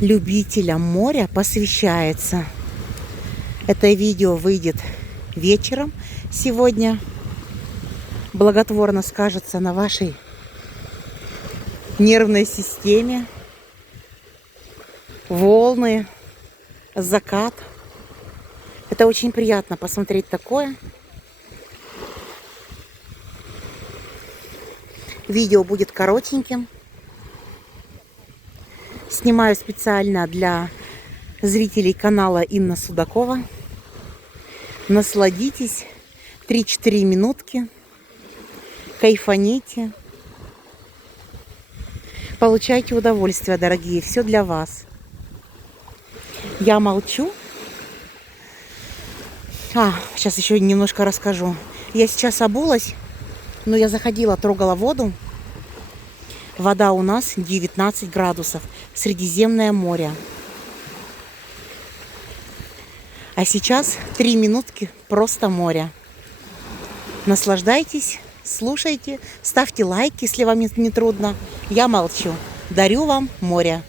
любителям моря посвящается. Это видео выйдет вечером сегодня. Благотворно скажется на вашей нервной системе. Волны, закат. Это очень приятно посмотреть такое. Видео будет коротеньким. Снимаю специально для зрителей канала Инна Судакова. Насладитесь. 3-4 минутки. Кайфаните. Получайте удовольствие, дорогие. Все для вас. Я молчу. Сейчас еще немножко расскажу. Я сейчас обулась, но я заходила, трогала воду. Вода у нас 19 градусов. Средиземное море. А сейчас 3 минутки просто море. Наслаждайтесь, слушайте, ставьте лайк, если вам не трудно. Я молчу. Дарю вам море.